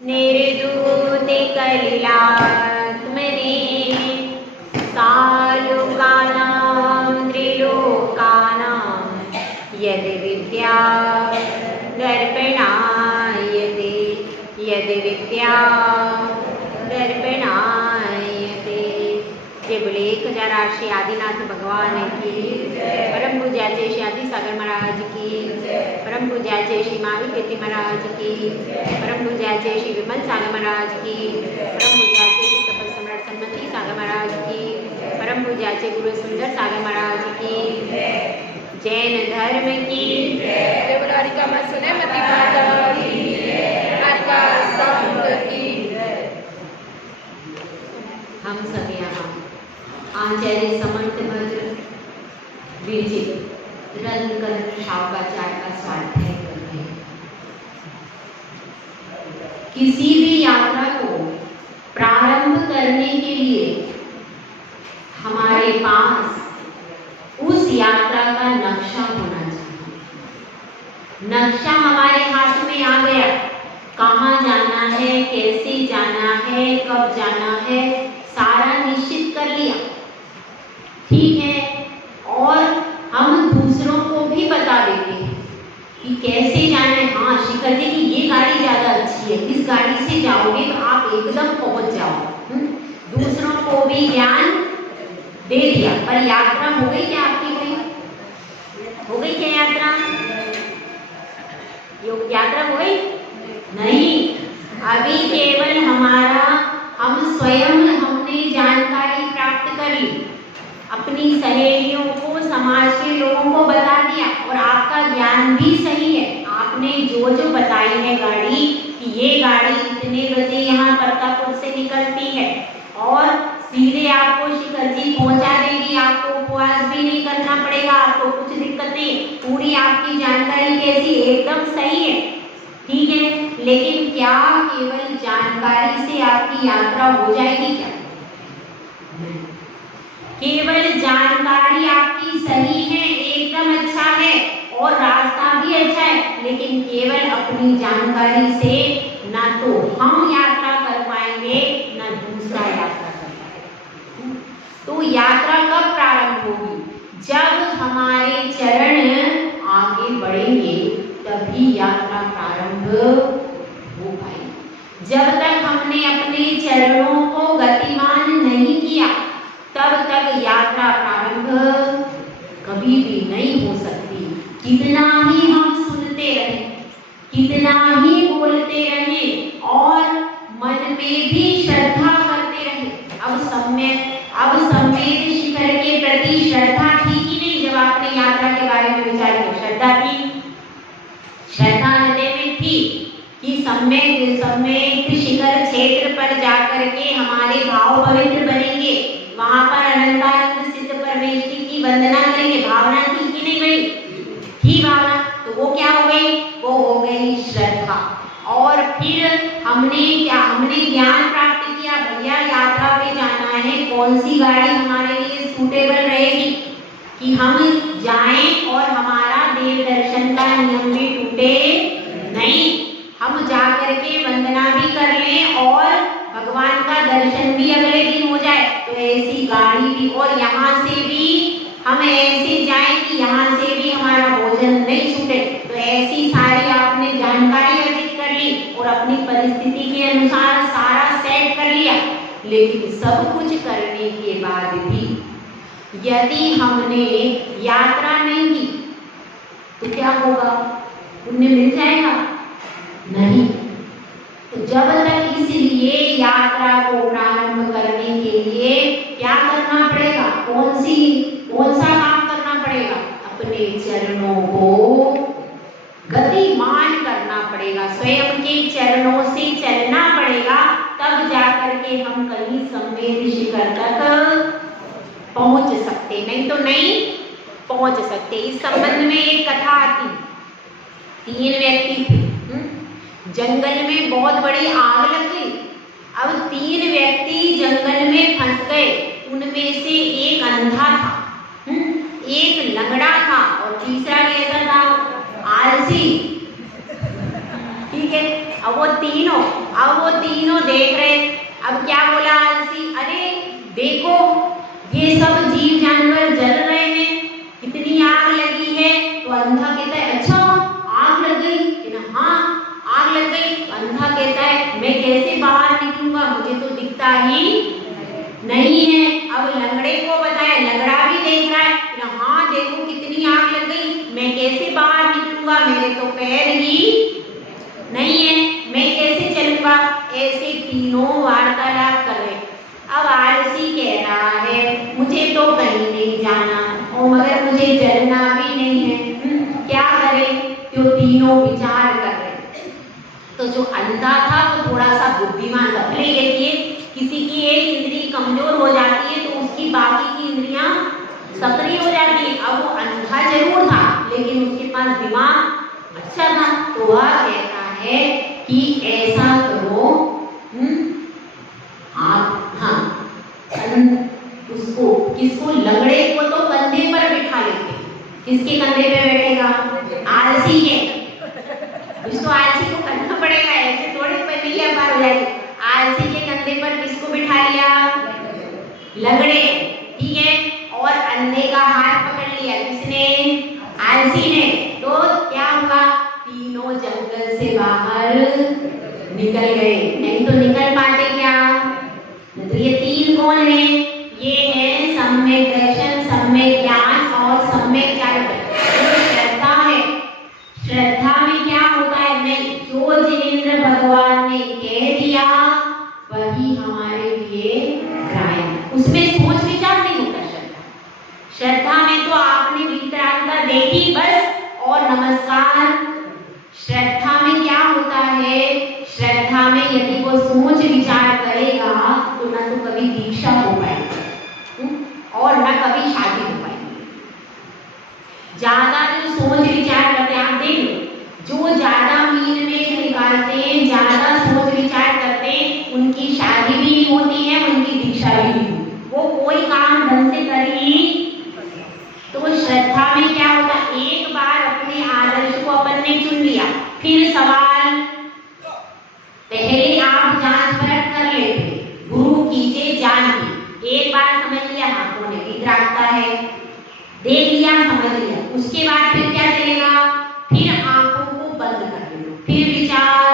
निर्दूते कलिलात्मने सालोकानां त्रिलोकानां यद विद्या दर्पणायते यद विद्या दर्पणायते। जय बोले 1008 आदिनाथ भगवान की, परम पूज्याचे श्री आदि सागर महाराज की, परम पूज्याचे श्री महावीर कीर्ति महाराज की, परम पूज्याचे श्री विमल सागर महाराज की, परम पूज्याचे श्री तपस सम्राट सन्मति सागर महाराज की, परम पूज्याचे गुरु सुंदर सागर महाराज की, जैन धर्म की देवरारिका मां सुनेमती माता की, रारिका संत की। हम सब यहाँ आचार्य समर्थ भद्र विरचित रत्नकरण शावकाचार्य का स्वाध्याय कर रहे हैं। किसी भी यात्रा को प्रारंभ करने के लिए हमारे पास उस यात्रा का नक्शा होना चाहिए। नक्शा हमारे हाथ में आ गया, कहाँ जाना है, कैसे जाना है, कब जाना है, सारा निश्चित कर लिया, ठीक है। और हम दूसरों को भी बता देते हैं कि कैसे जाना है। हाँ शिखर जी की ये गाड़ी ज्यादा अच्छी है, इस गाड़ी से जाओगे तो आप एकदम पहुंच जाओ। दूसरों को भी ज्ञान दे दिया। पर यात्रा हो गई क्या आपकी? गई हो गई क्या यात्रा? यात्रा हो गई नहीं। अभी केवल हमारा हम स्वयं हमने जानकारी प्राप्त कर ली, अपनी सहेलियों को, समाज के लोगों को बता दिया, और आपका ज्ञान भी सही है। आपने जो जो बताई है गाड़ी कि ये गाड़ी इतने बजे यहाँ परतापुर से निकलती है और सीधे आपको शिखर जी पहुंचा देगी, आपको उपवास भी नहीं करना पड़ेगा, आपको कुछ दिक्कत नहीं, पूरी आपकी जानकारी कैसी एकदम सही है, ठीक है। लेकिन क्या केवल जानकारी से आपकी यात्रा हो जाएगी क्या? केवल जानकारी आपकी सही है, एकदम अच्छा है और रास्ता भी अच्छा है, लेकिन केवल अपनी जानकारी से ना तो हम यात्रा कर पाएंगे ना दूसरा यात्रा कर पाएगा। तो यात्रा कब प्रारंभ होगी? जब हमारे चरण आगे बढ़ेंगे तभी यात्रा प्रारंभ हो पाएगी। जब तक हमने अपने चरणों को गतिमान नहीं किया तब तक यात्रा प्रारंभ कभी भी नहीं हो सकती। कितना ही हम सुनते रहे, कितना ही बोलते रहे और मन में भी श्रद्धा करते रहे, अब सम्मेद शिखर के प्रति श्रद्धा थी कि नहीं? जब आपने यात्रा के बारे में विचार किया, श्रद्धा थी, श्रद्धा हृदय में थी कि सम्मेद शिखर क्षेत्र पर जाकर के हमारे भाव पवित्र बनेंगे, वहां पर अनंतानंद सिद्ध परमेश्वरी की वंदना करेंगे। भावना थी कि नहीं भाई? थी भावना। तो वो क्या हो गई? वो हो गई श्रद्धा। और फिर हमने ज्ञान प्राप्त किया, भैया यात्रा पे जाना है, कौन सी गाड़ी हमारे लिए सूटेबल रहेगी कि हम जाएं और हमारा देव दर्शन का नियम भी टूटे नहीं, हम जाकर के वंदना भी कर लें और भगवान का दर्शन भी अगले दिन हो जाए। तो ऐसी गाड़ी भी, और यहाँ से भी हम ऐसे जाएं कि यहाँ से भी हमारा भोजन नहीं छूटे। तो ऐसी सारी आपने जानकारी अर्जित कर ली और अपनी परिस्थिति के अनुसार सारा सेट कर लिया। लेकिन सब कुछ करने के बाद भी यदि हमने यात्रा नहीं की तो क्या होगा? पुण्य मिल जाएगा? नहीं। तो जब तक, इसलिए यात्रा को प्रारंभ करने के लिए क्या करना पड़ेगा? कौन सा काम करना पड़ेगा? अपने चरणों को गतिमान करना पड़ेगा, स्वयं के चरणों से चलना पड़ेगा, तब जाकर के हम कहीं सम्मेद शिखर तक पहुंच सकते, नहीं तो नहीं पहुंच सकते। इस संबंध में एक कथा आती, 3 व्यक्ति थे, जंगल में बहुत बड़ी आग लग गई। अब 3 व्यक्ति जंगल में फंस गए। उनमें से एक अंधा था, एक लंगड़ा था और तीसरा कैसा था? आलसी, ठीक है। अब वो तीनों, अब देख रहे। अब क्या बोला आलसी, अरे देखो ये सब जीव जानवर जल रहे हैं, कितनी आग लगी है। तो अंधा कहता है अच्छा आग लग गई, कहना हाँ आग लग गई। अंधा कहता है मैं कैसे बाहर निकलूंगा, मुझे तो दिखता ही नहीं है। अब लंगड़े को बताया, लंगड़ा भी देख रहा है, कहना हाँ देखो कितनी आग लग गई, मैं कैसे बाहर निकलूंगा, मेरे तो पैर ही नहीं है, मैं कैसे चलूंगा। ऐसे तीनों वार्तालाप कर रहे। अब आलसी कह रहा है मुझे तो कहीं नहीं जाना और मगर मुझे जलना भी नहीं है, क्या करें। तो तीनों विचार कर रहे। तो जो अंधा था वो थोड़ा सा बुद्धिमान था। भले देखिए किसी की एक इंद्री कमजोर हो जाती है तो उसकी बाकी की इंद्रियां सक्रिय हो जाती है। अब वो अंधा जरूर था लेकिन उसके पास दिमाग अच्छा था। तो वह कहता है कि ऐसा करो, आप हाँ उसको किसको, लंगड़े को तो कंधे पर बिठा लेते। किसके कंधे पे बैठेगा, आलसी के। इसको आलसी को करना पड़ेगा, ऐसे थोड़ी पहेलियां पार हो जाएगी। आलसी के कंधे पर किसको बिठा लिया, लंगड़े, ठीक है। और अंधे का हाथ पकड़ लिया, किसने, आलसी ने। तो क्या हुआ, तीनों जंगल से बाहर निकल गए। नहीं तो निकल पाते क्या। तो ये तीन कौन है, ये है सम्यक दर्शन, सम्यक ज्ञान और सम्यक चारित्र। श्रद्धा है, श्रद्धा में क्या होता है, नहीं जो जिनेंद्र भगवान ने कह दिया वही हमारे लिए ग्राह्य, उसमें सोच विचार नहीं होता। श्रद्धा में तो आपने वितरागता देखी बस और नमस्कार। श्रद्धा में क्या होता है, श्रद्धा में यदि वो सोच विचार करेगा तो ना तो कभी दीक्षा हो पाएगी और ना कभी शादी हो पाएगी। ज्यादा जो सोच विचार करते हैं, आप देख लो जो ज्यादा मील में निकालते हैं, ज्यादा सोच विचार करते हैं, उनकी शादी भी नहीं होती है, उनकी दीक्षा भी नहीं होती, वो कोई काम ढंग से कर ही। तो श्रद्धा में क्या होता, एक बार अपने आदर्श को अपन ने चुन लिया, फिर सवाल पहले आप जांच परख कर लेते, गुरु कीजिए जान की। एक बार समझ लिया हाँ कौन है, वितरागता है, देख लिया समझ लिया, उसके बाद फिर क्या चलेगा, फिर आंखों को बंद कर लो, फिर विचार।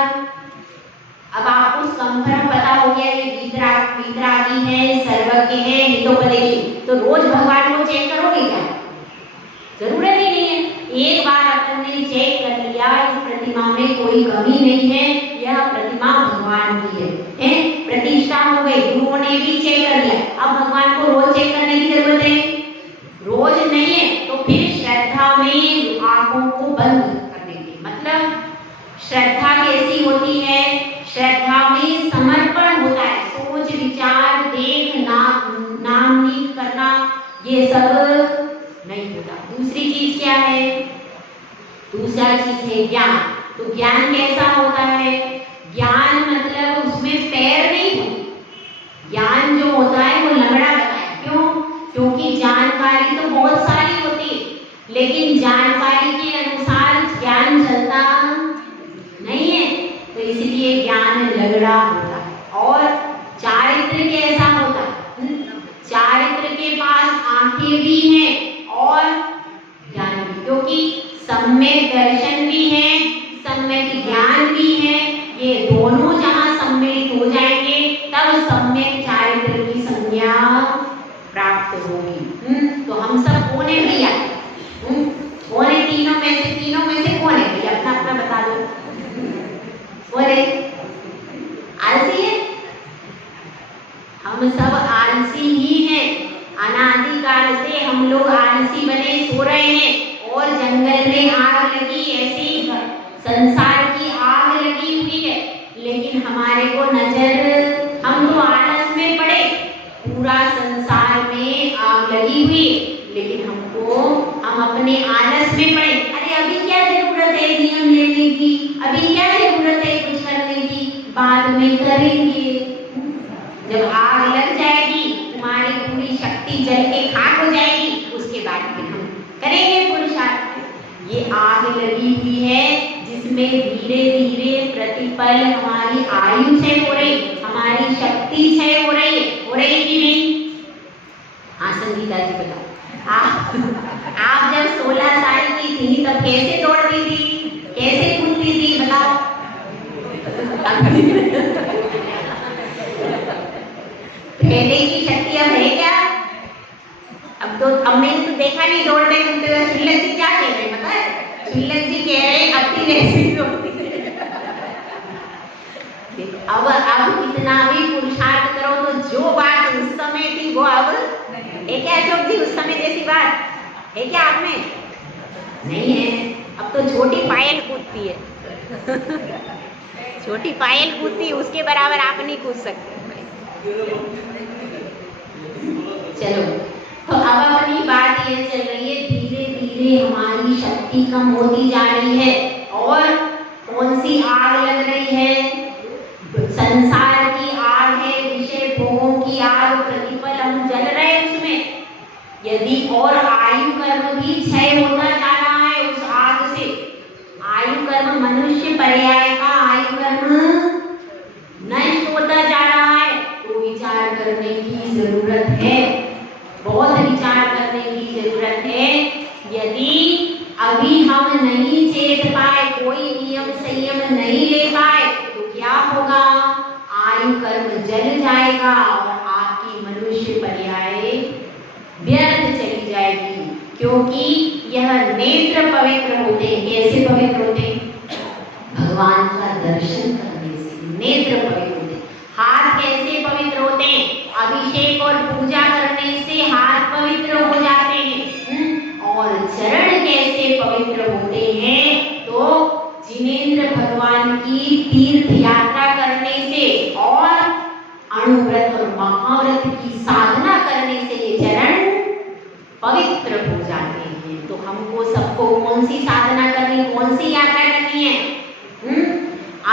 अब आपको कंफर्म पता हो गया ये वितरागी है, सर्वज्ञ है, हितोपदेशी, तो रोज भगवान को चेक करोगे क्या, जरूरत ही नहीं है। एक बार अपन ने चेक कर लिया इस प्रतिमा में कोई कमी नहीं है, यह प्रतिमा भगवान की है, प्रतिष्ठा हो गई, गुरुओं ने भी चेक कर लिया। अब भगवान को रोज चेक करने की जरूरत है, रोज नहीं है। तो फिर श्रद्धा में आंखों को बंद कर देंगे। मतलब श्रद्धा कैसी होती है, श्रद्धा में समर्पण होता है, सोच विचार देख नाम नीत करना ये सब नहीं होता। दूसरी चीज क्या है, दूसरा चीज है ज्ञान। तो ज्ञान कैसा होता है, ज्ञान मतलब उसमें पैर नहीं होती। ज्ञान जो होता है वो लंगड़ा बताए, क्यों, क्योंकि जानकारी तो बहुत सारी होती है लेकिन जानकारी के अनुसार ज्ञान चलता नहीं है, तो इसलिए ज्ञान लंगड़ा होता है। और चारित्र कैसा होता है, चारित्र के पास आंखें भी हैं और ज्ञान भी, क्योंकि सम्यक दर्शन भी है, सम्यक ज्ञान भी है। ये दोनों जहां सम्मिलित हो जाएंगे तब सम्यक चारित्र की संज्ञा प्राप्त होगी। तो हम सब कौन है भैया, कौन है तीनों में से कौन है भैया, अपना अपना बता दो, कौन है, आलसी है। हम सब आलसी ही हैं, अनादिकाल से हम लोग आलसी बने सो रहे हैं। और जंगल में आग लगी, ऐसी संसार की आग लगी हुई है, लेकिन हमारे को नजर, हम तो आलस में पड़े, पूरा संसार में आग लगी हुई, लेकिन हम अपने आलस में पड़े। अरे अभी क्या जरूरत है नियम लेने की, अभी क्या जरूरत है कुछ करने की, बाद में करेंगे। जब आग लग जाएगी, तुम्हारी पूरी शक्ति जल के खाक हो जाएगी, उसके बाद फिर हम करेंगे पुरुषार्थ। ये आग लगी हुई है जिसमें धीरे धीरे प्रति प्रतिपल हमारी आयु क्षय हो रही, हमारी शक्ति क्षय हो रही कि नहीं? हाँ संगीता जी बताओ, आप जब 16 साल की थी तब कैसे दौड़ती थी, कैसे कूदती थी, बताओ। पहले की शक्ति अब है क्या? अब मैंने तो देखा नहीं दौड़ते कूदते हुए। शिल्लक जी क्या कह रहे हैं पता है? शिल्लक जी कह रहे हैं अब भी वैसे ही दौड़ती है। अब कितना भी पुरुषार्थ करो तो जो बात उस समय थी वो अब है क्या? अशोक जी उस समय जैसी बात है क्या आप में? नहीं है। अब तो छोटी पायल कूदती है। छोटी पायल कूदती, उसके बराबर आप नहीं कूद सकते। चलो, तो अब अपनी बात ये चल रही है, धीरे धीरे हमारी शक्ति कम होती जा रही है। और कौन सी आग लग रही है? संसार की आग है, विषय भोगों की आग, प्रतिपल हम जल रहे हैं उसमें। यदि और आयु कर्म भी क्षय होता जा रहा है उस आग से। आयु कर्म मनुष्य पर्याय का आयु कर्म नष्ट होता जा रहा है, तो विचार करने की जरूरत है, बहुत विचार करने की जरूरत है। यदि अभी हम नहीं चेत पाए, कोई नियम संयम नहीं ले पाए, तो क्या होगा? आयु कर्म जल जाएगा और आपकी मनुष्य पर्याय व्यर्थ चली जाएगी। क्योंकि यह नेत्र पवित्र होते हैं। कैसे पवित्र होते हैं? भगवान का दर्शन करने से नेत्र पवित्र होते हैं। हाथ कैसे पवित्र होते हैं? अभिषेक और पूजा करने से हाथ पवित्र हो जाते हैं। और चरण कैसे पवित्र होते हैं? तो जिनेंद्र भगवान की तीर्थ यात्रा करने से और अणुव्रत और महाव्रत की साधना करने से ये चरण पवित्र हो जाते हैं। तो हमको सबको कौन सी साधना करनी, कौन सी यात्रा करनी है?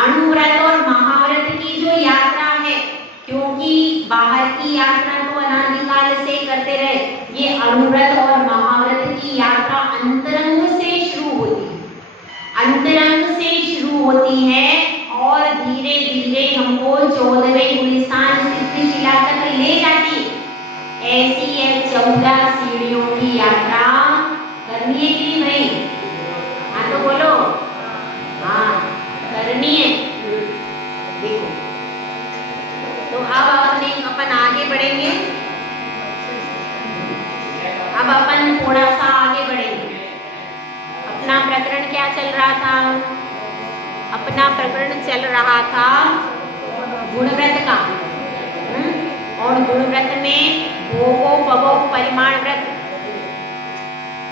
अणुव्रत और महाव्रत की जो यात्रा है, क्योंकि बाहर की यात्रा तो अनादिकाल से करते रहे, ये अणुव्रत और महाव्रत की यात्रा अंतरंग से शुरू होती है। अंतरंग से शुरू होती है और धीरे धीरे हमको 14वें गुलिस्तान सिद्धिशिला तक ले जाती है। ऐसी है 14 सीढ़ियों की यात्रा करनी है कि नहीं? हाँ तो बोलो, हाँ करनी है। देखो, तो अब अपन आगे बढ़ेंगे। अब अपन थोड़ा सा आगे बढ़ेंगे। अपना प्रकरण क्या चल रहा था? अपना प्रकरण चल रहा था गुणव्रत का। और गुणव्रत में भोगोपभोग परिमाण व्रत।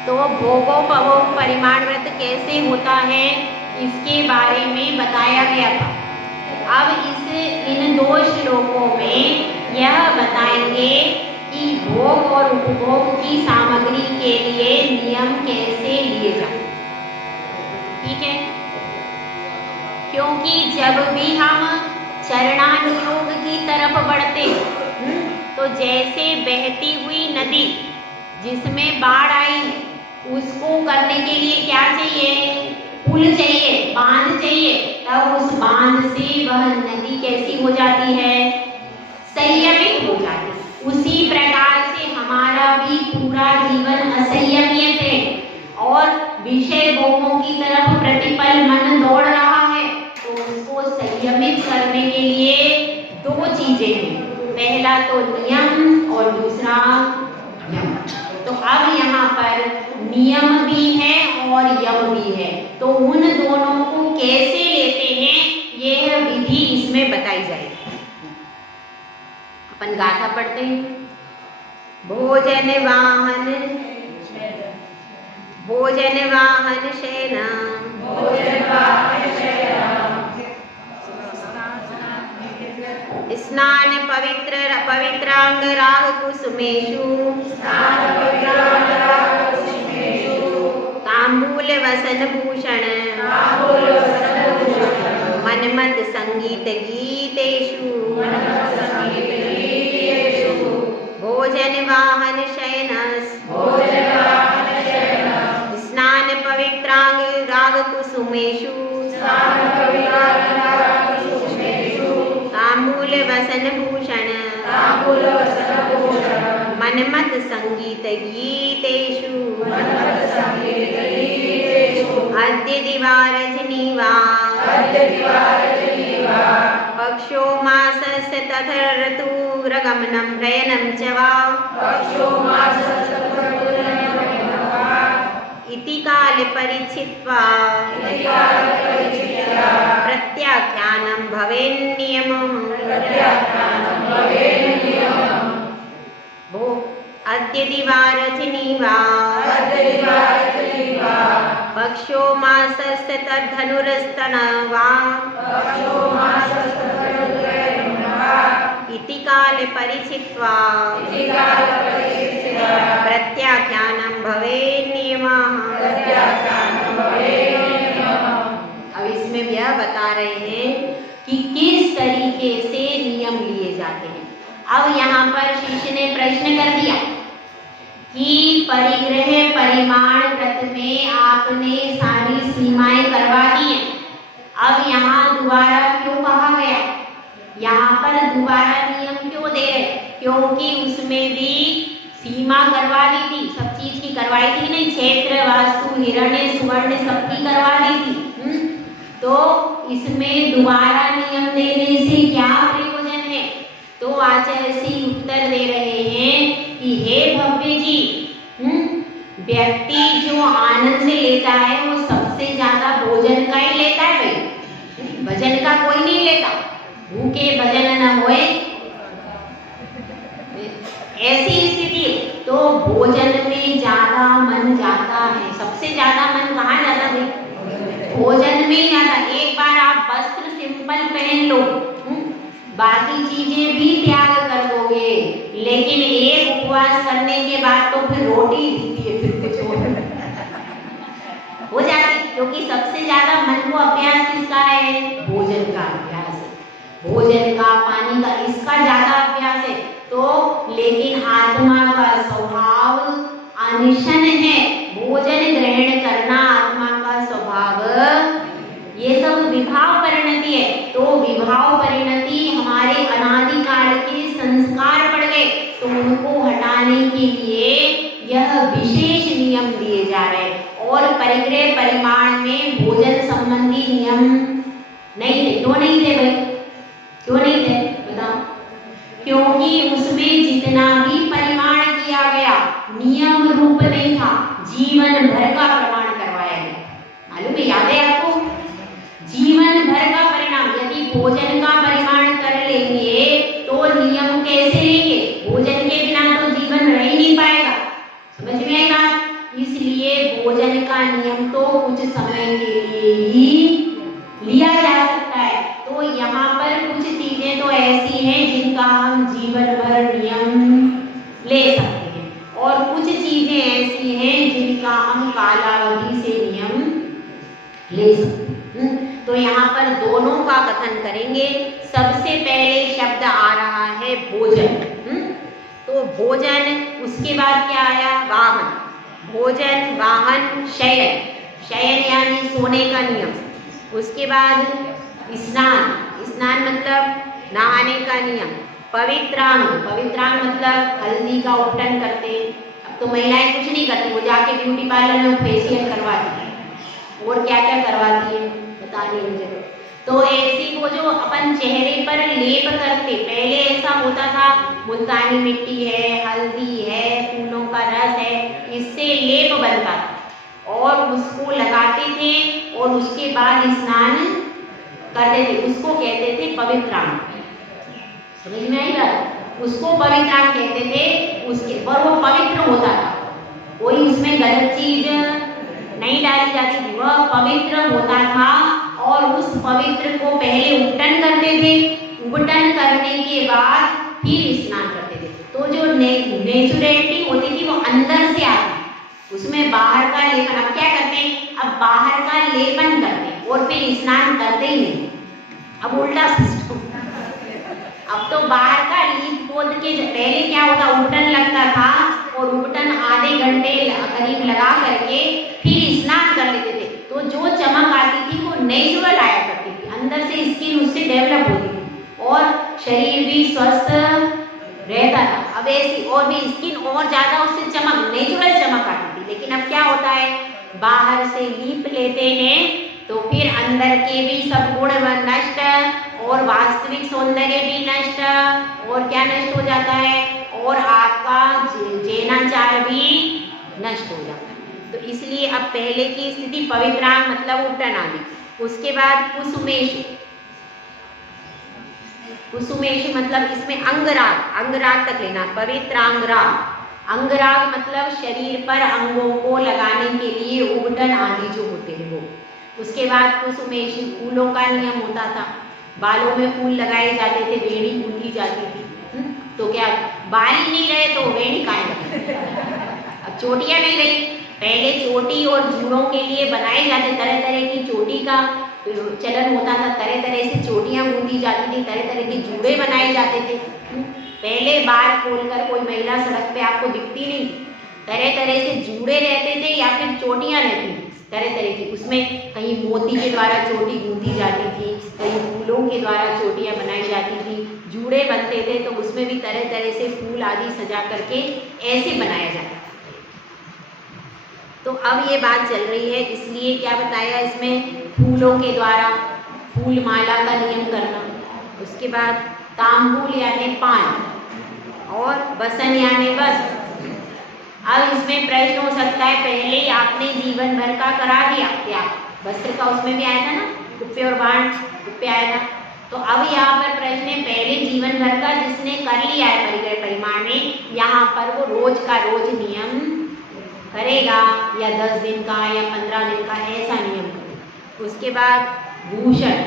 तो भोगोपभोग परिमाण व्रत कैसे होता है, इसके बारे में बताया गया था। अब इन 2 श्लोकों में यह बताएंगे कि भोग और उपभोग की सामग्री के लिए नियम कैसे लिए जाए। ठीक है? क्योंकि जब भी हम चरणानुयोग की तरफ बढ़ते, तो जैसे बहती हुई नदी जिसमें बाढ़ आई, उसको करने के लिए क्या चाहिए? पुल चाहिए, बांध चाहिए। तब उस बांध से वह नदी कैसी हो जाती है? संयमित हो जाती है। उसी प्रकार से हमारा भी पूरा जीवन असंयमित है और विषय भोगों की तरफ प्रतिपल मन दौड़ रहा है। तो उसको संयमित करने के लिए 2 चीजें हैं, पहला तो नियम और दूसरा यम। तो अब यहाँ पर नियम भी है और यम भी है। तो उन दोनों को कैसे लेते हैं, यह विधि इसमें बताई जाएगी। अपन गाथा पढ़ते हैं। भोजन वाहन शयना, स्नान पवित्रांग राग कुसुमेषु, तांबूल वसन भूषण, मनमत संगीत गीतेषु, भोजन वाहन शयनस, स्नान पवित्रांग राग कुसुमेषु, तांबूल वसन भूषण तांबूल वसन भूषण मनमत संगीत गीतेषु मनमत संगीत गीतेषु अद्य दिवारजनीवा अद्य दिवारजनीवा पक्षो मासस्य तथा ऋतुरगमनं प्रयनं च वा पक्षो मासस्य इति काले परिचित्वा प्रत्याख्यानं भवेन्नियमम् भो अद्य दिवारजनीवा पक्षो मासस्य तद्धनुरस्तनवा इति काले परिचित्वा प्रत्याख्यानं भवेन्नियमः। अब इसमें यह बता रहे हैं कि किस तरीके से नियम लिए जाते हैं। अब यहाँ पर शिष्य ने प्रश्न कर दिया कि परिग्रह परिमाण व्रत में आपने सारी सीमाएं करवा दी हैं, अब यहाँ दोबारा क्यों कहा गया, यहाँ पर दोबारा नियम क्यों दे रहे, क्योंकि उसमें भी सीमा करवा दी थी, सब चीज की करवाई थी नहीं, क्षेत्र वास्तु हिरण्य सुवर्ण सबकी करवा दी थी। तो इसमें दोबारा नियम देने से क्या प्रयोजन है। तो आचार्य श्री उत्तर दे रहे हैं कि हे भव्य जी, व्यक्ति जो आनंद से लेता है वो सबसे ज्यादा भोजन का ही लेता है भाई, भजन का कोई नहीं लेता। भूखे भजन न होए ऐसी स्थिति, तो भोजन में ज्यादा मन जाता है। सबसे ज्यादा मन कहाँ जाता है, भोजन में ज्यादा। एक बार आप वस्त्र सिंपल पहन लो, बाकी चीजें भी त्याग कर दोगे, लेकिन एक उपवास करने के बाद तो फिर रोटी दिखती है, फिर कुछ हो जाती, क्योंकि सबसे ज्यादा मन को अभ्यास किसका है, भोजन का अभ्यास है, भोजन का पानी का, इसका ज्यादा अभ्यास है। तो लेकिन आत्मा का स्वभाव अनिशन है, भोजन ग्रहण करना आत्मा का स्वभाव, ये सब विभाव परिणति है। तो विभाव परिणति हमारे अनादिकाल के संस्कार पड़ गए, तो उनको हटाने के लिए यह विशेष नियम दिए जा रहे हैं। और परिग्रह परिमाण में भोजन संबंधी नियम नहीं थे। क्यों नहीं थे भाई, क्यों नहीं थे बताओ, क्योंकि उसमें जितना भी परिमाण किया गया नियम रूप नहीं था, जीवन भर का प्रमाण करवाया गया। मालूम है, याद है आपको, जीवन भर का परिणाम। यदि भोजन का परिमाण कर लेंगे तो नियम कैसे लेंगे, भोजन के बिना तो जीवन रह ही नहीं पाएगा। समझ में आई बात। इसलिए भोजन का नियम तो कुछ समय के लिए ही लिया जा सकता है। तो यहाँ पर कुछ चीजें तो ऐसी हैं जिनका हम जीवन भर नियम ले सकते हैं, और कुछ चीजें ऐसी हैं जिनका हम कालावधि से नियम ले सकते हैं। तो यहाँ पर दोनों का कथन करेंगे। सबसे पहले शब्द आ रहा है भोजन। तो भोजन, उसके बाद क्या आया, वाहन। भोजन, वाहन, शयन, शयन यानी सोने का नियम। उसके बाद स्नान, स्नान मतलब नहाने का नियम। पवित्रांग, पवित्रांग मतलब हल्दी का उपटन करते। अब तो महिलाएं कुछ नहीं करती, वो जाके ब्यूटी पार्लर में फेशियल करवाती है और क्या क्या करवाती है बता नहीं मुझे। तो ऐसी वो जो अपन चेहरे पर लेप करते, पहले ऐसा होता था, मुल्तानी मिट्टी है, हल्दी है, फूलों का रस है, इससे लेप बनता था और उसको लगाते थे और उसके बाद स्नान करते थे। उसको कहते थे पवित्रांग। समझ में आई बात, उसको पवित्रांग कहते थे। उसके पर वो पवित्र होता था, कोई उसमें गलत चीज नहीं डाली जाती थी, वह पवित्र होता था। और उस पवित्र को पहले उपटन करते थे, उपटन करने के बाद फिर स्नान करते थे। तो जो नेचुरलिटी होती थी वो अंदर से आती, उसमें बाहर का लेपन। अब क्या करते हैं, अब बाहर का लेपन करते हैं और फिर स्नान करते ही नहीं। अब उल्टा सिस्टम। अब तो बाहर का लीप पोत के, पहले क्या होता, उपटन लगता था और उपटन आधे घंटे करीब लगा करके फिर स्नान कर लेते थे। तो जो चमक आती थी वो नेचुरल आया करती थी, अंदर से स्किन उससे डेवलप होती थी। और शरीर भी स्वस्थ रहता था। अब ऐसी और भी स्किन और ज्यादा उससे चमक, नेचुरल चमक आती थी। लेकिन अब क्या होता है, बाहर से लीप लेते हैं तो फिर अंदर के भी सब गुण नष्ट और वास्तविक सौंदर्य भी नष्ट, और क्या नष्ट हो जाता है, और आपका जैनाचार भी नष्ट हो जाता है। तो इसलिए अब पहले की स्थिति पवित्रांग मतलब उपटन आदि। उसके बाद कुसुमेशु, कुसुमेशु मतलब इसमें अंगराग, अंगराग तक लेना, पवित्रांगराग। अंगराग मतलब शरीर पर अंगों को लगाने के लिए उबटन आदि जो होते हैं वो। उसके बाद कुसुमेशु फूलों का नियम होता था, बालों में फूल लगाए जाते थे, वेणी गूंथी जाती थी। तो क्या बाल ही नहीं रहे तो वेणी काहे लगी? अब चोटियां नहीं रही, पहले चोटी और जूड़ों के लिए बनाए जाते, तरह तरह की चोटी का चलन होता था, तरह तरह से चोटियां गूंथी जाती थी, तरह तरह के जूड़े बनाए जाते थे। पहले बाल खोलकर कोई महिला सड़क पे आपको दिखती नहीं, तरह तरह से जूड़े रहते थे या फिर चोटियां रहती थी तरह तरह की। उसमें कहीं मोती के द्वारा चोटी गूंथी जाती थी, कहीं फूलों के द्वारा चोटियां बनाई जाती थी, जूड़े बनते थे तो उसमें भी तरह तरह से फूल आदि सजा करके ऐसे बनाया जाता था। तो अब ये बात चल रही है, इसलिए क्या बताया इसमें, फूलों के द्वारा फूल माला का नियम करना। उसके बाद तांबूल यानी पान, और बसन यानी वस्त्र। अब इसमें प्रश्न हो सकता है, पहले ही आपने जीवन भर का करा दिया क्या, वस्त्र का उसमें भी आया था ना, कुप्पे और बाण, कुप्पे आया था। तो अब यहाँ पर प्रश्न है, पहले जीवन भर का जिसने कर लिया है परिग्रह परिमाण में, यहाँ पर वो रोज का रोज नियम करेगा या 10 दिन का या 15 दिन का ऐसा नियम करेगा। उसके बाद भूषण,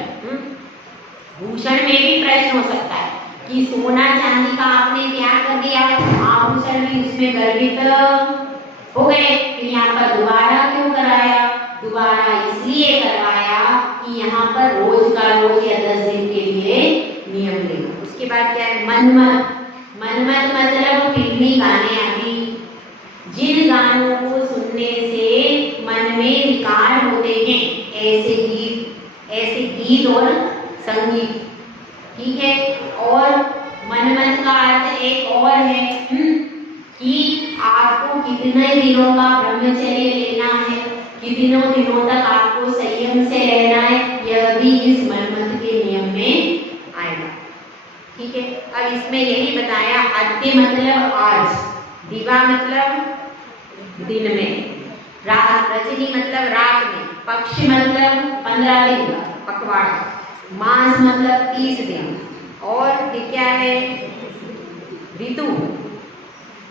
भूषण में भी प्रश्न हो सकता है कि सोना चांदी का आपने त्याग कर दिया, आभूषण भी उसमें गर्भित हो गए, फिर यहाँ पर दोबारा क्यों कराया, दोबारा इसलिए करवाया कि यहाँ पर रोज का रोज या 10 दिन के लिए नियम लेगा। उसके बाद क्या है, मनमत, मनमत मतलब फिल्मी गाने आदि, जिन गानों को सुनने से मन में विकार होते हैं, ऐसे गीत और संगीत, ठीक है। और मनमत का अर्थ एक और है कि आपको कितने दिनों का ब्रह्मचर्य लेना है, कितनों दिनों तक आपको संयम से रहना है, यह भी इस मनमत के नियम में आएगा, ठीक है। अब इसमें यही बताया, अद्य मतलब आज, दिवा मतलब दिन में, रात, रजनी मतलब रात में, पक्ष मतलब 15 दिन का पखवाड़ा, मास मतलब 30 दिन, और क्या है, ऋतु,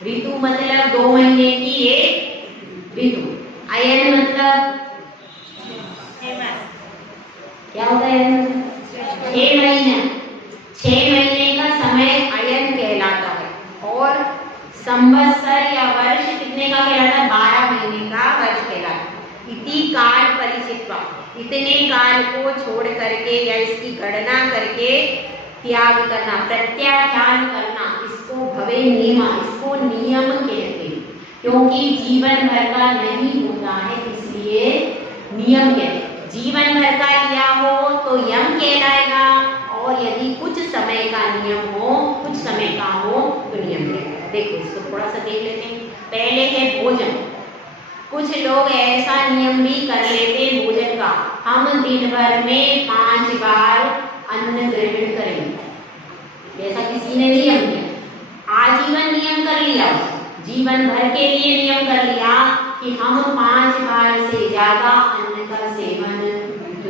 ऋतु मतलब 2 महीने की एक ऋतु, अयन मतलब क्या होता है, 6 महीने, 6 महीने का समय अयन कहलाता है। और संवत्सर या वर्ष कितने का कहलाता है, 12 महीने का वर्ष कहलाता है। इति काल परिचित्वा, इतने काल को छोड़ करके या इसकी गणना करके त्याग करना, प्रत्याख्यान करना, इसको भवे नियम, इसको नियम कहते हैं, क्योंकि जीवन भर का नहीं होता है इसलिए नियम कहते हैं। जीवन भर का लिया हो तो यम कहलाएगा, और यदि कुछ समय का नियम हो, कुछ समय का हो तो नियम कहलाएगा। देखो इसको थोड़ा सा देख लेते हैं। पहले है भोजन, कुछ लोग ऐसा नियम भी कर लेते हैं भोजन का, हम दिन भर में 5 बार अन्न ग्रहण करेंगे, जैसा किसी ने नियम किया, आजीवन नियम कर लिया, जीवन भर के लिए नियम कर लिया कि हम 5 बार से ज्यादा अन्न का सेवन, तो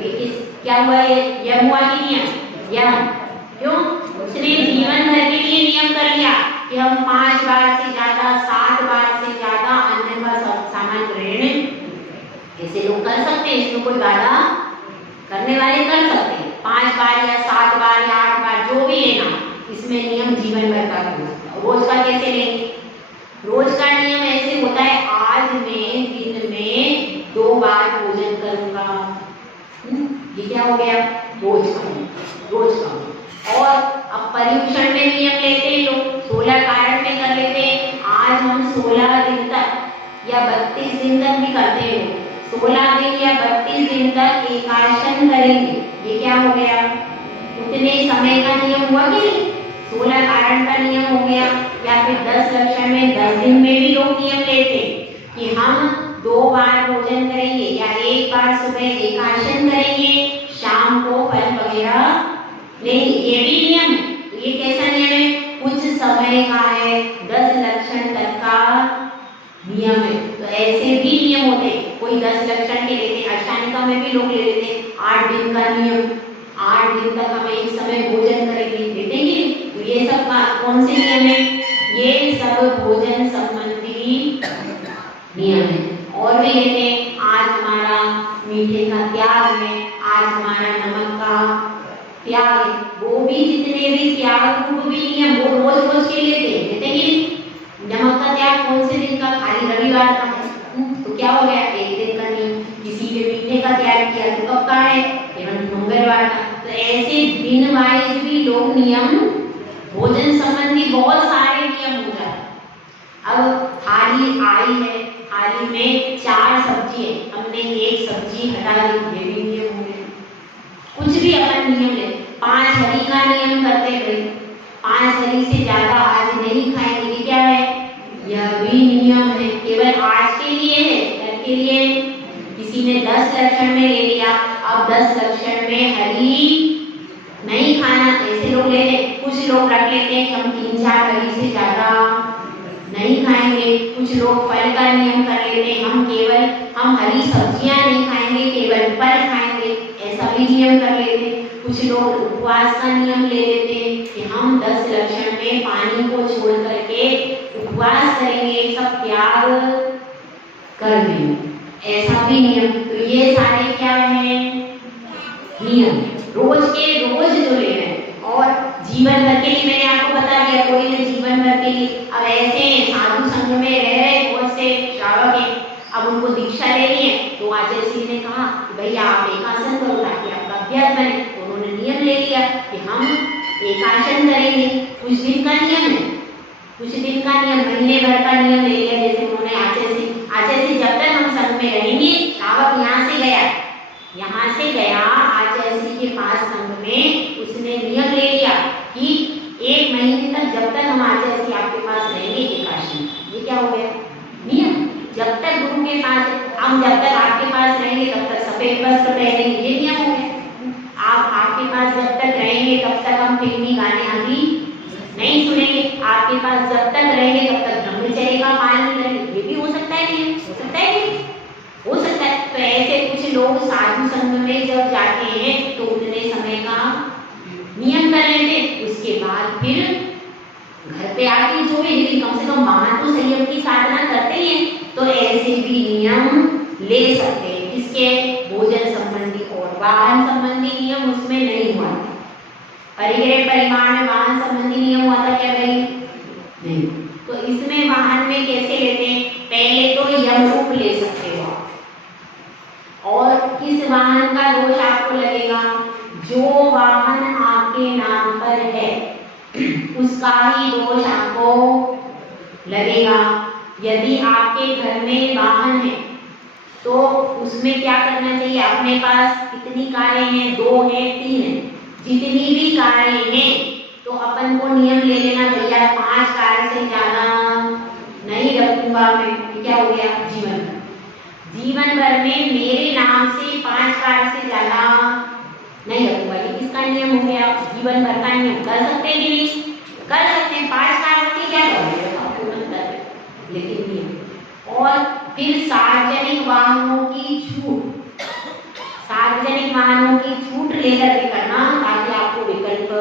क्या हुआ, यह हुआ कि नियम, यह क्यों, उसने जीवन भर के लिए नियम कर लिया कि हम 5 बार से ज्यादा, 7 बार से ज्यादा अन्न का सामान ग्रहण, ऐसे लोग कर सकते हैं, इसमें कोई बाधा, करने वाले कर सकते हैं, 5 बार या 7 बार या 8 बार जो भी लेना, इसमें नियम जीवन भर का हो सकता है। रोज का कैसे लेंगे, रोज का नियम ऐसे होता है, आज मैं दिन में 2 बार भोजन करूंगा, ये क्या हो गया, रोज का, रोज का। और अब पर्युषण में नियम लेते हैं लोग, 16 कारण में कर लेते हैं, आज हम 16 दिन तक या 32 दिन तक भी करते हैं, 16 दिन या 32 दिन तक एकादशन करेंगे, ये क्या हो गया, उतने समय का नियम हुआ कि नहीं, का नियम हो गया, या फिर 10 लक्षण में 10 दिन में भी लोग नियम लेते कि हम 2 बार भोजन करेंगे या 1 बार सुबह एकाशन करेंगे, शाम को फल वगैरह नहीं, ये भी नियम है। तो ये कैसा नियम है? कुछ समय का है, 10 लक्षण तक का नियम है। तो ऐसे भी नियम होते हैं, कोई 10 लक्षण के लेते, अष्टांगिका में भी लोग ले लेते 8 दिन का नियम, 8 दिन तक हम एक समय भोजन करेंगे, देखेंगे। तो ये सब कौन से नियम है? ये सब भोजन संबंधी नियम है। और भी लेते हैं, आज हमारा मीठे का त्याग है, आज हमारा नमक का त्याग है, वो भी जितने भी त्याग रूप भी नियम वो रोज रोज के लेते हैं, देखेंगे। नमक का त्याग कौन से दिन का? खाली रविवार का है, तो क्या हो गया? एक दिन का नियम। किसी ने मीठे का त्याग किया तो कब का है? केवल मंगलवार का। तो ऐसे दिन वाइज भी लोग नियम, भोजन संबंधी बहुत सारे नियम हो जाते हैं। अब थाली आई है, थाली में 4 सब्जी है, हमने एक सब्जी हटा दी, ये भी नियम हो गया। कुछ भी अपन नियम ले, 5 हरी का नियम करते गए, 5 हरी से ज्यादा आज नहीं खाएंगे, ये क्या है? यह भी नियम है, केवल आज के लिए है, कल के लिए। किसी ने 10 लक्षण में ले लिया, अब 10 लक्षण में हरी नहीं खाना, ऐसे लोग ले लें। कुछ लोग रख लेते हैं कि हम 3-4 हरी से ज्यादा नहीं खाएंगे। कुछ लोग फल का नियम कर लेते हैं, हम हरी सब्जियां नहीं खाएंगे, केवल फल खाएंगे, ऐसा भी नियम कर लेते हैं। कुछ लोग उपवास का नियम ले लेते हैं कि हम 10 लक्षण में पानी को छोड़ करके उपवास करेंगे, सब त्याग कर देंगे, ऐसा भी नियम। तो ये सारे क्या है? नियम, रोज के रोज जो ले रहे हैं। और जीवन भर के लिए मैंने आपको बता दिया, कोई ने जीवन भर के लिए। अब ऐसे साधु संघ में रह रहे बहुत से श्रावक हैं, अब उनको दीक्षा लेनी है, तो आचार्य श्री ने कहा कि भैया आप एकासन करो ताकि आपका अभ्यास बने। तो उन्होंने नियम ले लिया कि हम एकासन करेंगे, कुछ दिन का नियम है, कुछ दिन का नियम, महीने भर का नियम ले लिया। जैसे उन्होंने आचार्य श्री जब तक हम संघ में रहेंगे, श्रावक यहाँ से गया आचार्य श्री के पास संघ में, उसने नियम ले लिया कि 1 महीने तक जब तक हम आचार्य श्री आपके पास रहेंगे एकादशी। ये क्या हो गया? नियम। जब तक गुरु के पास हम, जब तक आपके पास रहेंगे तब तक सफेद वस्त्र पहनेंगे, ये नियम हो गया। आप आपके पास जब तक रहेंगे तब तक हम फिल्मी गाने आदि नहीं सुनेंगे, आपके पास जब तक रहेंगे तब तक ब्रह्मचर्य का पालन करेंगे, ये भी हो सकता है। नहीं हो सकता है? हो सकता है। तो ऐसे कुछ लोग साधु संघ में जब जाते हैं तो उतने समय का नियम कर लेते, उसके बाद फिर घर पे आके जो भी, लेकिन कम से कम वहां तो संयम की साधना करते ही हैं। तो ऐसे भी नियम ले सकते हैं, किसके? भोजन संबंधी। और वाहन संबंधी नियम उसमें नहीं हुआ। परिग्रह परिमाण में वाहन संबंधी नियम हुआ था क्या भाई? नहीं। तो इसमें वाहन में कैसे लेते हैं? पहले तो यमरूप ले सकते हो, और किस वाहन का दोष आपको लगेगा? जो वाहन आपके नाम पर है उसका ही दोष आपको लगेगा। यदि आपके घर में वाहन है तो उसमें क्या करना चाहिए? अपने पास कितनी कारें हैं? 2 हैं, 3 हैं, जितनी भी कारें हैं तो अपन को नियम ले लेना, भैया 5 कार से ज्यादा नहीं रखूंगा मैं। क्या हो गया? जीवन भर में मेरे नाम से 5 कार से ज्यादा नहीं रखूंगा, ये किसका नियम हो गया? जीवन भर का नियम। कर सकते हैं कि नहीं? कर सकते हैं। 5 कार होती क्या करोगे? लेकिन नियम। और फिर सार्वजनिक वाहनों की छूट, सार्वजनिक वाहनों की छूट लेकर के करना ताकि आपको विकल्प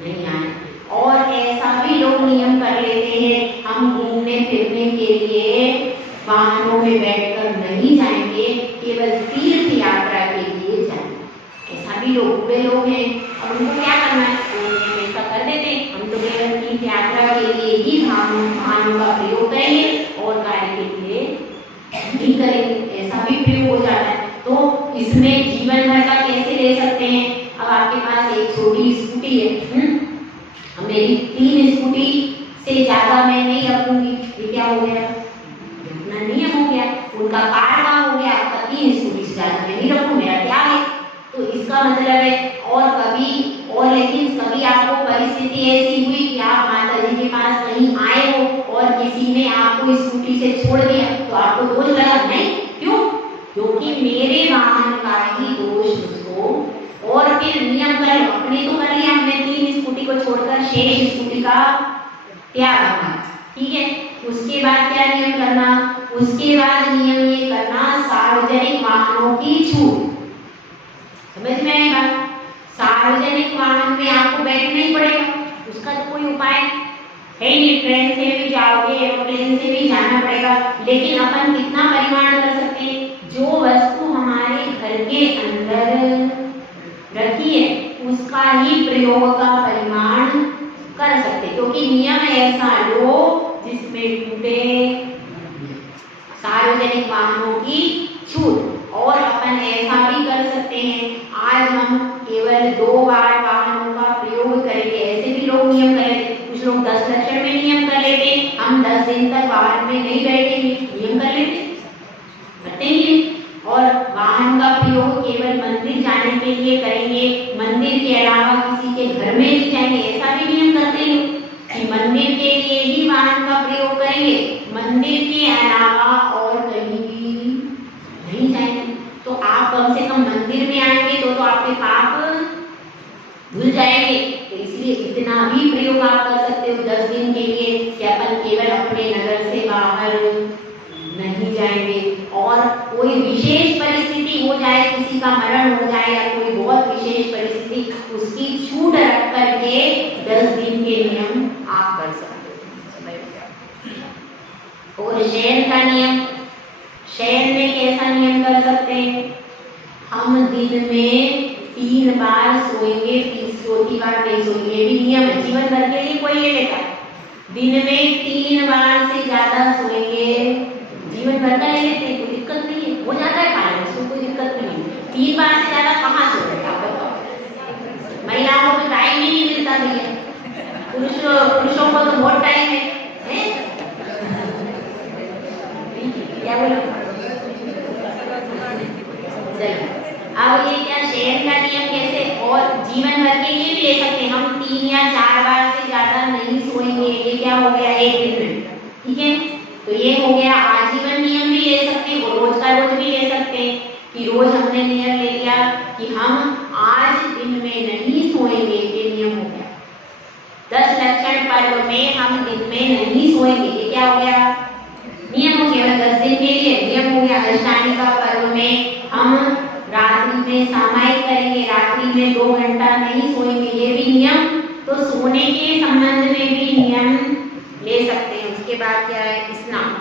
नहीं आए। और ऐसा भी लोग नियम कर लेते हैं, हम घूमने फिरने के लिए वाहनों में बैठकर नहीं जाएंगे, केवल तीर्थ यात्रा के लिए जाएंगे। ऐसा भी लोग, बूढ़े लोग हैं, अब उनको क्या करना है? तो ऐसा कर देते हैं, हम तो केवल तीर्थ यात्रा के लिए ही वाहनों का प्रयोग करेंगे और कार्य के लिए नहीं करेंगे, ऐसा भी प्रयोग हो जाता है। तो इसमें जीवन भर का कैसे ले सकते हैं? अब आपके पास एक छोटी स्कूटी है, मेरी 3 स्कूटी से ज्यादा मैं नहीं रखूंगी, ये क्या हो गया? अपना नियम हो गया। उनका कार का हो गया, आपका 3 स्कूटी से ज्यादा मैं नहीं रखूं, मेरा त्याग है। तो इसका मतलब है, और कभी, और लेकिन कभी आपको परिस्थिति ऐसी हुई कि आप स्कूटी से छोड़ दिया तो आपको दोष लगा नहीं, क्यों? क्योंकि मेरे वाहन का ही दोष मुझको, और फिर नियम कर लो, अपने तो कर लिया हमने 3 स्कूटी को छोड़कर शेष स्कूटी का त्याग करना, ठीक है। उसके बाद क्या नियम करना? उसके बाद नियम ये करना सार्वजनिक वाहनों की छूट। समझ में आएगा? सार्वजनिक वाहन में आपको बैठना ही पड़ेगा, उसका तो कोई उपाय है नहीं। ट्रेन से भी जाओगे, एरोप्लेन से भी जाना पड़ेगा, लेकिन अपन कितना परिमाण कर सकते हैं? जो वस्तु हमारे घर के अंदर रखी है उसका ही प्रयोग का परिमाण कर सकते, क्योंकि नियम ऐसा लो जिसमें टूटे सार्वजनिक वाहनों की छूट। और अपन ऐसा भी कर सकते हैं, आज हम केवल 2 बार वाहनों का प्रयोग करेंगे, ऐसे भी लोग नियम कर लेते। कुछ लोग 10 लक्षण में नियम कर लेते, हम 10 दिन तक वाहन में नहीं बैठेंगे, नियम कर लेते, करते ही। और वाहन का प्रयोग केवल मंदिर जाने के लिए करेंगे, मंदिर के अलावा किसी के घर में नहीं जाएंगे, ऐसा भी नियम करते हैं कि मंदिर के लिए ही वाहन का प्रयोग करेंगे, मंदिर के अलावा और कहीं भी नहीं जाएंगे। तो आप कम से कम मंदिर में आएंगे तो आपके पाप धुल जाएंगे। तो इसलिए इतना भी प्रयोग आप कर सकते हो 10 दिन के लिए कि अपन केवल अपने नगर से बाहर नहीं जाएंगे, और कोई विशेष परिस्थिति हो जाए, किसी का मरण हो जाए या कोई बहुत विशेष परिस्थिति, उसकी छूट रख करके 10 दिन के नियम आप कर सकते हो। और शयन का नियम, शयन में कैसा नियम कर सकते हैं? हम दिन में 3 बार सोएंगे, 30 बार नहीं सोएंगे, ये भी नियम है, जीवन भर के लिए कोई ले लेता है। दिन में 3 बार से ज्यादा सोएंगे, जीवन भर का ले लेते, कोई दिक्कत नहीं है, हो जाता है पालन, उसमें कोई दिक्कत नहीं है। 3 बार से ज्यादा कहाँ सो रहे आप बताओ? महिलाओं को तो टाइम ही नहीं मिलता भैया, पुरुषों को तो बहुत टाइम है, क्या बोलो? अब ये क्या शयन का नियम कैसे? और जीवन भर के लिए भी ले सकते हैं, हम 3 या 4 बार से ज्यादा नहीं सोएंगे, ये क्या हो गया? एक दिन में, ठीक है। तो ये हो गया आजीवन नियम भी ले सकते हैं, और रोज का रोज भी ले सकते हैं कि रोज हमने नियम ले लिया कि हम आज दिन में नहीं सोएंगे, ये नियम हो गया। 10 लक्षण पर्व में हम दिन में नहीं सोएंगे, ये क्या हो गया? नियम हो गया। 10 दिन के लिए नियम हो गया। अष्टांगिका पर्व में हम रात्रि में सामायिक करेंगे, रात्रि में 2 घंटा नहीं सोएंगे, ये भी नियम। तो सोने के संबंध में भी नियम ले सकते हैं। उसके बाद क्या है? स्नान।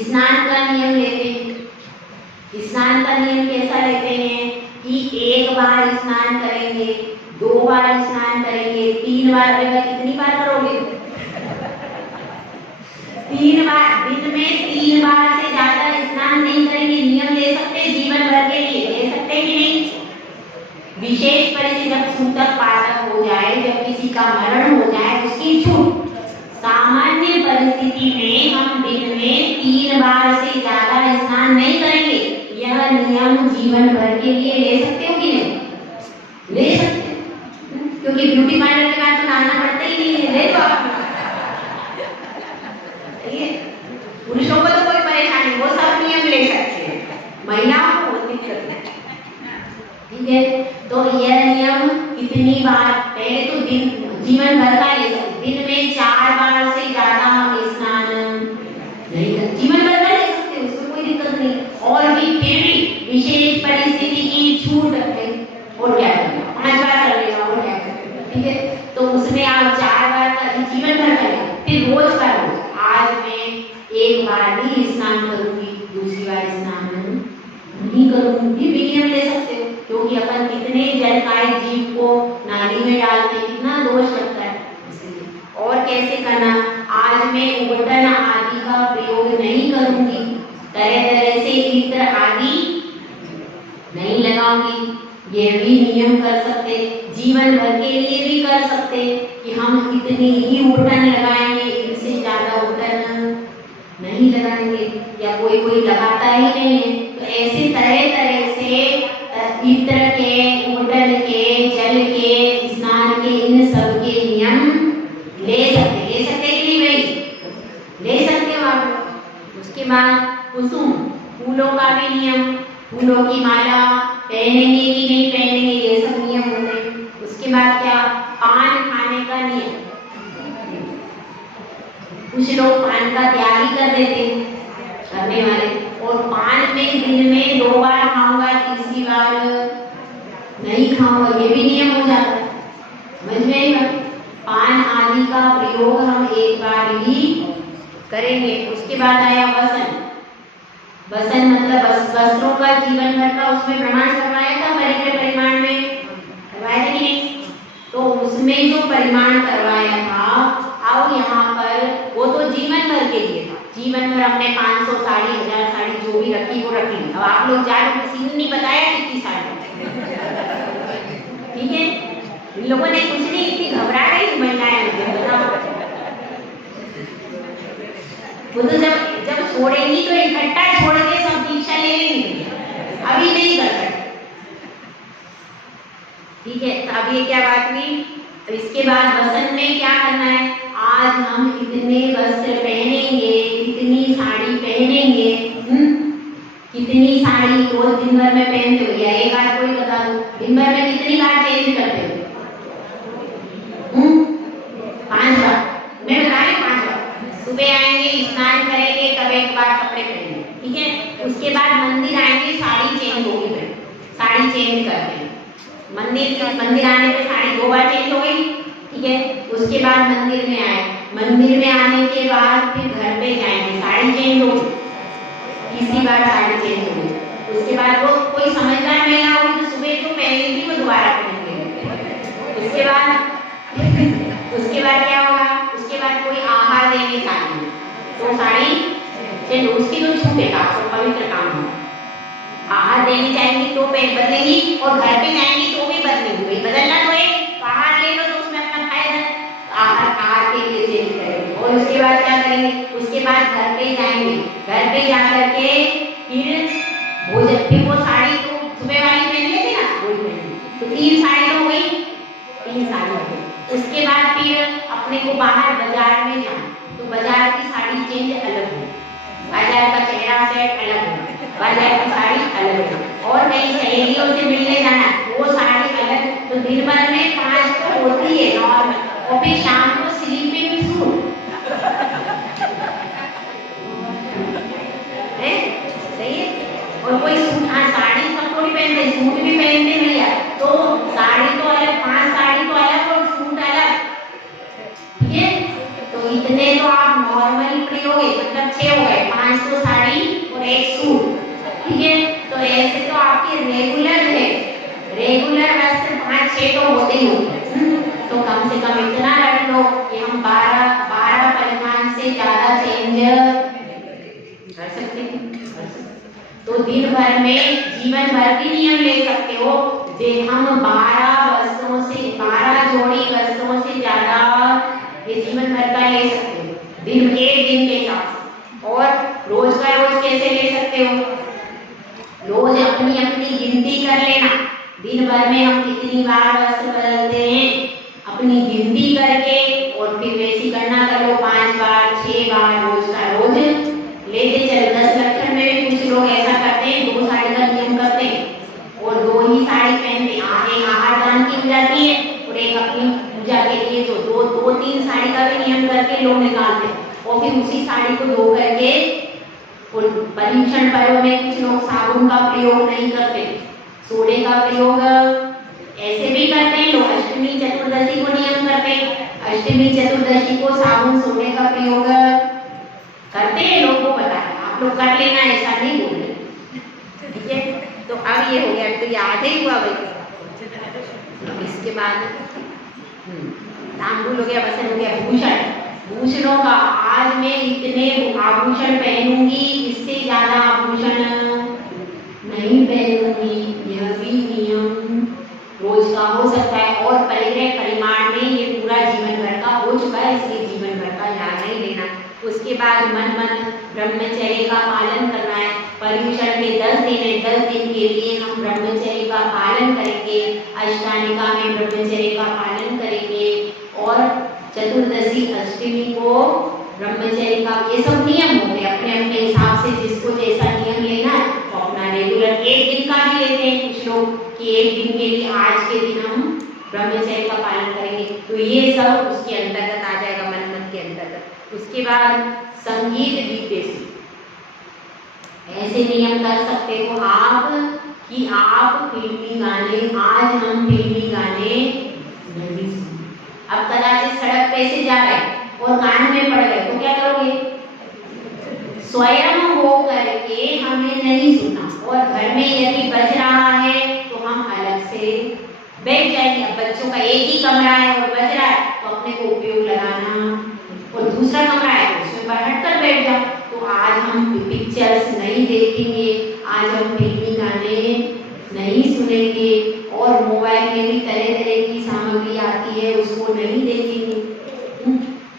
स्नान का नियम लेते हैं। स्नान का नियम कैसा लेते हैं कि 1 बार स्नान करेंगे, 2 बार स्नान करेंगे, 3 बार करेंगे। कितनी बार करोगे? 3 बार। दिन में 3 बार से ज्यादा स्नान नहीं करेंगे, नियम ले सकते हैं, जीवन भर के लिए ले सकते हैं कि नहीं? विशेष परिस्थिति, जब सूतक पातक हो जाए, जब किसी का मरण हो जाए, उसकी छूट। सामान्य परिस्थिति में हम दिन में 3 बार से ज्यादा स्नान नहीं करेंगे, यह नियम जीवन भर के लिए ले सकते हो कि नहीं? ले सकते हो, क्योंकि ब्यूटी पार्लर के बाद तो नहाना पड़ता ही नहीं है, ले तो आप। पुरुषों को तो कोई परेशानी, वो सब नियम ले सकते हैं, महिलाओं को बहुत दिक्कत है, ठीक है। तो यह नियम कितनी बार? पहले तो दिन, जीवन भर का ले सकते, दिन में 4 बार से ज्यादा हम स्नान नहीं करते, जीवन भर का ले सकते, उसमें कोई दिक्कत नहीं। और भी फिर भी विशेष परिस्थिति की छूट है, और क्या करेगा? 5 बार कर लेगा, और क्या करेगा, ठीक है। तो उसमें आप 4 बार का जीवन भर करेगा, फिर रोज का रोज। आज मैं 1 बार ही स्नान करूंगी, दूसरी बार स्नान नहीं करूंगी, भी नियम ले सकते हो, क्योंकि अपन कितने जलकाय जीव को नाली में डालते हैं, कितना दोष लगता है। और कैसे करना? आज मैं उबटन आदि का प्रयोग नहीं करूंगी, तरह तरह से इत्र आदि नहीं लगाऊंगी, ये भी नियम कर सकते। जीवन भर के लिए भी कर सकते कि हम इतनी ही उबटन लगाएंगे, इनसे ज्यादा उबटन नहीं लगाएंगे, या कोई लगाता ही नहीं है। तो ऐसे तरह तरह से इत्र के, उबटन के, जल के, स्नान के, इन सब के नियम ले सकते कि नहीं भाई? ले सकते हो आप फूलों की माला पहनेंगे कि नहीं पहनेंगे, ये सब नियम होते हैं। उसके बाद क्या, पान खाने का नियम। कुछ लोग पान का त्याग ही कर देते हैं, करने वाले, और पान में दिन में 2 बार खाऊंगा, तीसरी बार नहीं खाऊंगा, ये भी नियम हो जाता है। समझ में आई बात? पान आदि का प्रयोग हम एक बार ही करेंगे। उसके बाद आया वसन। वसन मतलब वस्त्रों का जीवन भर का उसमें प्रमाण करवाया था, परिग्रह परिमाण में करवाया था कि नहीं? तो उसमें जो परिमाण करवाया था, अब यहाँ पर वो तो जीवन भर के लिए था। जीवन भर हमने 500 साड़ी 1000 साड़ी जो भी रखी वो रख ली। अब आप लोग जानो, किसी ने नहीं बताया कितनी साड़ी, ठीक है? इन लोगों ने कुछ नहीं, इतनी घबरा गई महिलाएं, वो तो जब छोड़ेंगी तो इकट्ठा छोड़ के सब दीक्षा ले लेंगी, अभी नहीं कर सकते, ठीक है? तो अब ये क्या बात हुई? तो इसके बाद वसन में क्या करना है, आज हम इतने वस्त्र पहनेंगे, इतनी साड़ी पहनेंगे। कितनी साड़ी रोज दिन भर में पहनते हो, या एक आध कोई बता दो, दिन भर में कितनी बार चेंज करते हो? 5 बार। मैं बता रही 5 बार। सुबह आएंगे, स्नान करेंगे, तब एक बार कपड़े पहनेंगे, ठीक है? उसके बाद मंदिर आएंगे, साड़ी चेंज होगी, साड़ी चेंज करते हैं। मंदिर आने पे साड़ी 2 बार चेंज हो गई, ठीक है? उसके बाद मंदिर में आए, मंदिर में आने के बाद फिर घर पे जाएंगे, साड़ी चेंज होगी, तीसरी बार साड़ी चेंज होगी। उसके बाद वो कोई समझदार महिला होगी तो सुबह जो पहनी थी वो दोबारा पहनेंगे। उसके बाद क्या होगा? उसके बाद कोई आहार देने जाएंगे तो साड़ी चेंज, उसकी तो छूटेगा, तो पवित्र काम है। आहार देने जाएंगी तो बदलेंगी, और घर पे जाएंगी तो भी बदलेंगी। बदलना तो है, आहार ले लो तो उसमें अपना फायदा, आहार के लिए चेंज करेंगे। और उसके बाद क्या करेंगे? उसके बाद घर पे जाएंगे, घर पे जाकर के फिर भोजन, फिर वो साड़ी तो सुबह वाली पहन लेते ना, वही पहन, तो 3 साड़ी हो गई, 3 साड़ी हो गई। उसके बाद फिर अपने को बाहर बाजार में जाना, तो बाजार की साड़ी चेंज अलग हो, बाजार का चेहरा सेट अलग हो, बाजार की साड़ी अलग हो। और कहीं सहेलियों से मिलने जाना, वो साड़ी अलग। तो दिन भर में 5 तो होती है नॉर्मल, और फिर शाम को स्लीपिंग सूट है, सही है? और कोई सूट, हाँ साड़ी सब थोड़ी पहनते, सूट भी पहनते भैया, तो साड़ी तो अलग, 5 साड़ी तो अलग और सूट अलग, ठीक है? तो इतने तो आप नॉर्मल प्रयोग है, मतलब 6 हो गए, 5 तो साड़ी और 1 सूट, ठीक है? तो ऐसे तो आपके रेगुलर है, रेगुलर वस्त्र 5-6 तो होते ही होते हैं। तो कम से कम इतना रख लो कि हम 12 परिमाण से ज्यादा चेंज कर सकते हैं। तो दिन भर में जीवन भर के नियम ले सकते हो, जे हम 12 जोड़ी वस्त्रों से ज्यादा ये जीवन भर का ले सकते हो, दिन एक दिन के हिसाब से। और रोज का रोज कैसे ले सकते हो? रोज अपनी अपनी गिनती कर लेना, दिन भर में हम कितनी बार वस्त्र बदलते हैं, अपनी गिनती करके, और फिर वैसी गणना कर लो, 5 बार 6 बार रोज का रोज लेते चलो। 10 लक्षण में भी कुछ लोग ऐसा करते हैं, 2 साड़ी का नियम करते हैं और 2 ही साड़ी पहनते हैं। एक आहार दान की हो जाती है और एक अपनी पूजा के लिए जो 2-3 साड़ी का भी नियम करके लोग निकालते हैं, और फिर उसी साड़ी को धो करके, और पर्युषण पर्व में कुछ लोग साबुन का प्रयोग नहीं करते, सोडे का प्रयोग ऐसे भी करते हैं लोग। अष्टमी चतुर्दशी को नियम करते हैं, अष्टमी चतुर्दशी को साबुन सोडे का प्रयोग करते हैं लोग, को पता है, आप लोग कर लेना, ऐसा नहीं बोल रहे, ठीक है? तो अब ये हो गया, तो याद ही हुआ भाई। इसके बाद तांबूल हो गया, वसन हो गया, भूषण। भूषणों का आज मैं इतने आभूषण पहनूंगी, इससे ज्यादा आभूषण नहीं पहनूंगी, यह भी नियम रोज का हो सकता है। और परिग्रह परिमाण में ये पूरा जीवन भर का हो चुका है, इसलिए जीवन भर का ध्यान नहीं लेना। उसके बाद मन ब्रह्मचर्य का पालन करना है। पर्युषण के 10 दिन है, 10 दिन के लिए हम ब्रह्मचर्य का पालन करेंगे, अष्टानिका में ब्रह्मचर्य का पालन करेंगे, और चतुर्दशी अष्टमी को ब्रह्मचर्य का, ये सब नियम होते हैं अपने अपने हिसाब से, जिसको जैसा नियम लेना है वो अपना रेगुलर रेगुलर एक दिन का भी लेते हैं कुछ लोग कि एक दिन के लिए आज के दिन हम ब्रह्मचर्य का पालन करेंगे, तो ये सब उसके अंतर्गत आ जाएगा, मनमत के अंतर्गत। उसके बाद संगीत विदेशी ऐसे नियम कर सकते हो आप कि आप फिल्मी गाने, आज हम फिल्मी गाने नहीं सुने। अब कदाचित सड़क पे से जा रहे और कान में पड़ गए तो क्या करोगे? स्वयं हो करके हमें नहीं सुना, और घर में यदि बज रहा है तो हम अलग से बैठ जाएंगे। अब बच्चों का एक ही कमरा है और बज रहा है तो अपने को उपयोग लगाना, और दूसरा कमरा है तो उसमें बाहर हटकर बैठ जाओ। तो आज हम पिक्चर्स नहीं देखेंगे, आज हम फिल्मी गाने नहीं सुनेंगे, और मोबाइल में भी तरह तरह की सामग्री आती है उसको नहीं देखेंगे।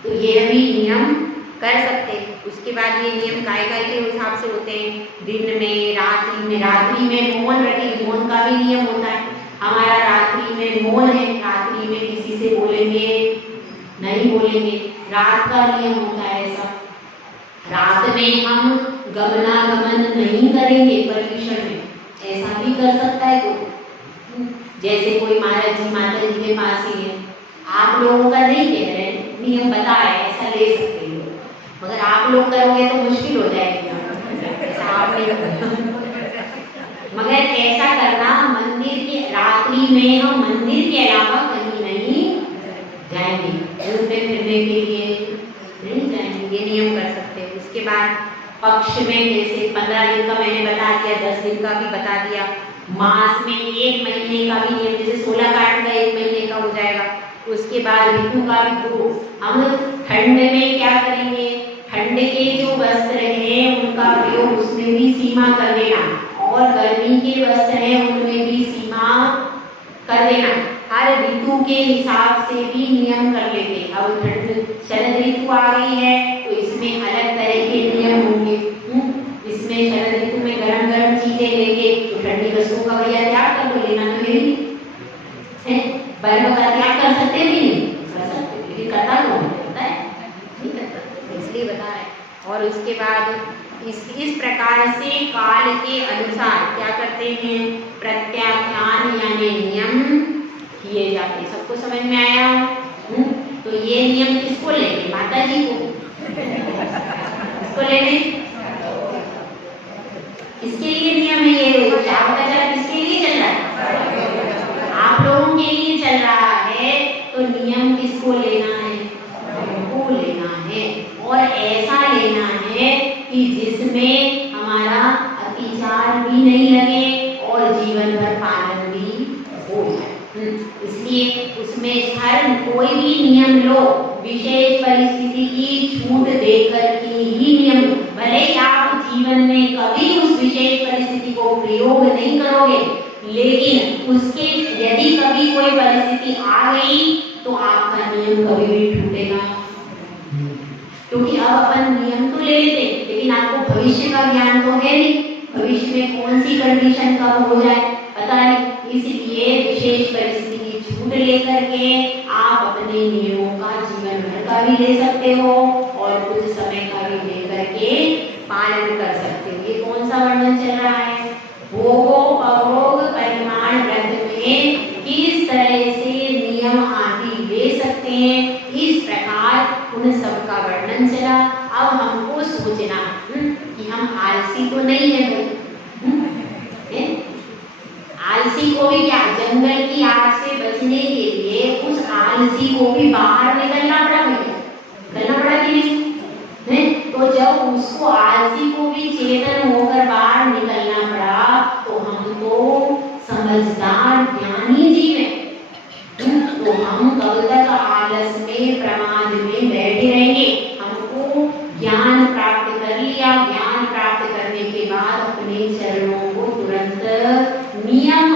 तो ये भी नियम कर सकते हैं। उसके बाद ये नियम काय काय के हिसाब से होते हैं, दिन में, रात्रि में मौन रखेंगे, मौन का भी नियम होता है। हमारा रात्रि में मौन है, रात्रि में किसी से बोलेंगे नहीं बोलेंगे, रात का नियम होता है ऐसा। रात में हम गमनागमन नहीं करेंगे पर्यूषण में, ऐसा भी कर सकता है कोई। जैसे कोई महाराज जी माता जी के पास ही है, आप लोगों का नहीं कह रहे, नियम बता है ऐसा ले सकते हो, मगर आप लोग करोगे तो मुश्किल हो जाएगी, ऐसा आप नहीं करोगे। मगर ऐसा करना, मंदिर के रात्रि में हम मंदिर के अलावा कहीं नहीं जाएंगे, घूमने फिरने के लिए नहीं जाएंगे, ये नियम कर सकते हैं। उसके बाद पक्ष में जैसे 15 दिन का मैंने बता दिया, 10 दिन का भी बता दिया, मास में 1 महीने का भी नियम, जैसे 16 काट का 1 महीने का हो जाएगा। उसके बाद ऋतु का भी 2, हम ठंड में क्या करेंगे, ठंड के जो वस्त्र हैं उनका प्रयोग उसमें भी सीमा कर देना, और गर्मी के वस्त्र हैं उनमें भी सीमा कर देना। हर ऋतु के हिसाब से भी नियम कर लेते। अब ठंड शरद ऋतु आ गई है तो इसमें अलग तरह के नियम होंगे। इसमें शरद ऋतु में गरम गरम चीजें लेंगे तो ठंडी वस्तुओं का भैया त्याग कर लो, लेना तो है, बर्फ का त्याग कर सकते भी नहीं कर सकते, लेकिन करता कौन होता है, नहीं करता, इसलिए बता रहे। और उसके बाद इस प्रकार से काल के अनुसार क्या करते हैं, प्रत्याख्यान यानी नियम किए जाते हैं। सबको समझ में आया? तो ये नियम किसको लेंगे? माता जी को। किसको लेने? किसके लिए नियम है ये? आपका चला किसके लिए चल रहा है? आप लोगों के लिए चल रहा है, तो नियम किसको लेना है? हमको लेना है, और ऐसा लेना है कि जिसमें हमारा अतिचार भी नहीं लगे और जीवन भर पालन भी हो जाए। इसलिए उसमें हर कोई भी नियम लो, विशेष परिस्थिति की छूट देकर के ही नियम, भले ही आप जीवन में कभी उस विशेष परिस्थिति को प्रयोग नहीं करोगे, लेकिन उसके यदि कभी कोई परिस्थिति आ गई तो आपका नियम कभी भी टूटेगा। क्योंकि अब अपन नियम तो ले लेते, लेकिन आपको भविष्य का ज्ञान तो है नहीं, भविष्य में कौन सी कंडीशन कब हो जाए पता नहीं। इसलिए विशेष परिस्थिति की छूट लेकर के आप अपने नियमों का जीवन भर का भी ले सकते हो और कुछ समय का भी लेकर के पालन कर सकते हो। ये कौन सा वर्णन चल रहा है? भोगो अभोग परिमाण ग्रंथ में किस तरह से नियम आदि ले सकते हैं, इस प्रकार उन सब का वर्णन चला। अब हमको सोचना कि हम आलसी तो नहीं है भाई। आलसी को भी क्या, जंगल की आग से बचने के लिए उस आलसी को भी बाहर निकलना पड़ा, भैया निकलना पड़ा कि नहीं? तो जब उसको आलसी को भी चेतन होकर बाहर निकलना पड़ा, तो हम तो समझदार ज्ञानी जीव हैं, तो हम कब तक आलस में प्रमाद में बैठे रहेंगे? हमको ज्ञान प्राप्त कर लिया, ज्ञान प्राप्त करने के बाद अपने चरणों को तुरंत नियम